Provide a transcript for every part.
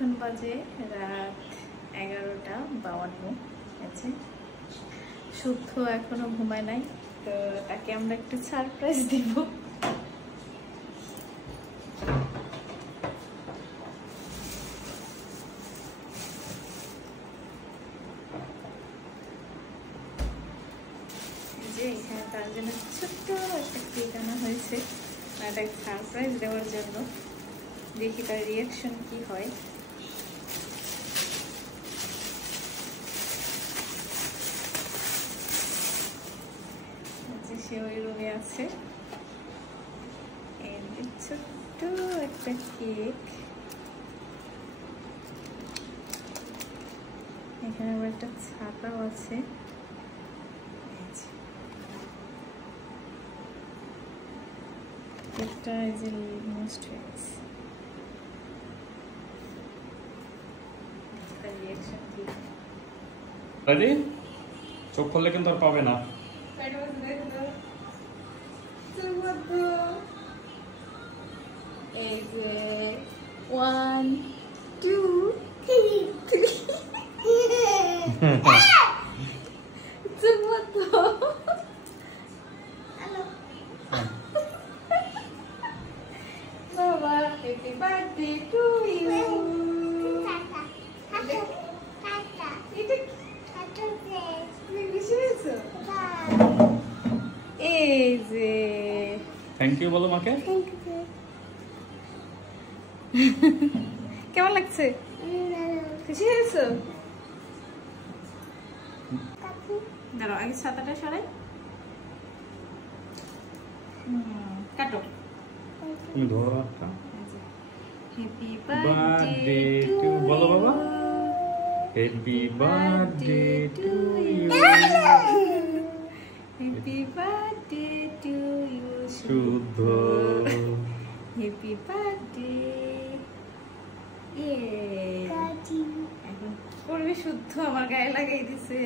এখন বাজে রাত 11:52 আছে। শুদ্ধ এখনো ঘুমায় নাই, তো তাকে আমরা একটু সারপ্রাইজ দিব। এখানে তার জন্য ছোট্ট একটা কেক আনা হয়েছে, একটা সারপ্রাইজ দেওয়ার জন্য। দেখি তার রিয়াকশন কি হয়। সে ওই রুমে আছে। ছোট্ট একটা কেক, এখানে আবার একটা ছাতাও আছে। কেকটা ইজ মোস্ট চোখ খুললে কিন্তু আর পাবে না। এই যে 1 2 3 বাবা হ্যাপি বার্থডে টু ইউ। এই যে থ্যাংক ইউ বলো মাকে। কেমন লাগছে? খুশি হয়েছো? দাঁড়াও আগে ছাতাটা সরাই। কাটো। তুমি ধরো একটা। হ্যাপি বার্থডে টু বলো বাবা। Happy birthday to you. Happy birthday to you Shuddho. Happy birthday. এখন করবি শুদ্ধ, আমার গায়ে লাগাই দিছে।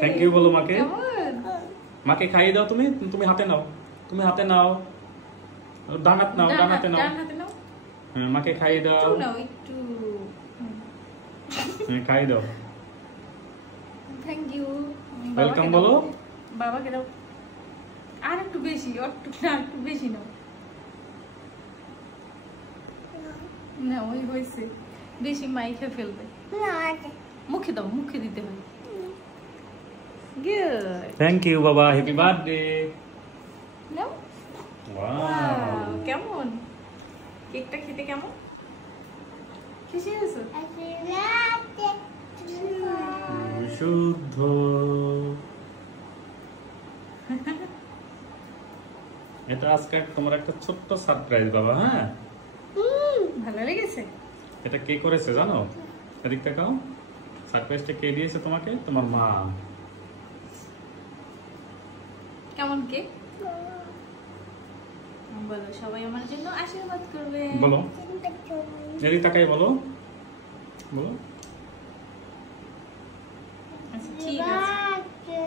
থ্যাংক ইউ বলো মাকে। মাকে খাইয়ে দাও। তুমি তুমি হাতে নাও, তুমি হাতে নাও, ডান হাত নাও, ডান হাতে নাও। হ্যাঁ মাকে খাইয়ে দাও। একটু খাইয়ে দাও। Thank you. ওয়েলকাম বলো। বাবাকে দাও। আর একটু বেশি, আর একটু বেশি নাও। না ওই হয়েছে, বেশি মাইখে ফেলবে। মুখে দাও, মুখে দিতে হয়। গুড। থ্যাংক ইউ বাবা। Happy birthday. নাও। ওয়াও কেমন কেকটা খেতে? কেমন খুশি হয়েছো? শুদ্ধ। এটা আজকে তোমার একটা ছোট্ট সারপ্রাইজ বাবা। হ্যাঁ ভালো লেগেছে? এটা কে করেছে জানো? এদিক তাকাও। সারপ্রাইজটা কে দিয়েছে তোমাকে? তোমার মা। কেমন কেক বলো? সবাই আমার জন্য আশীর্বাদ করবে। বলো এদিক তাকাই বলো। বলো। আচ্ছা ঠিক আছে।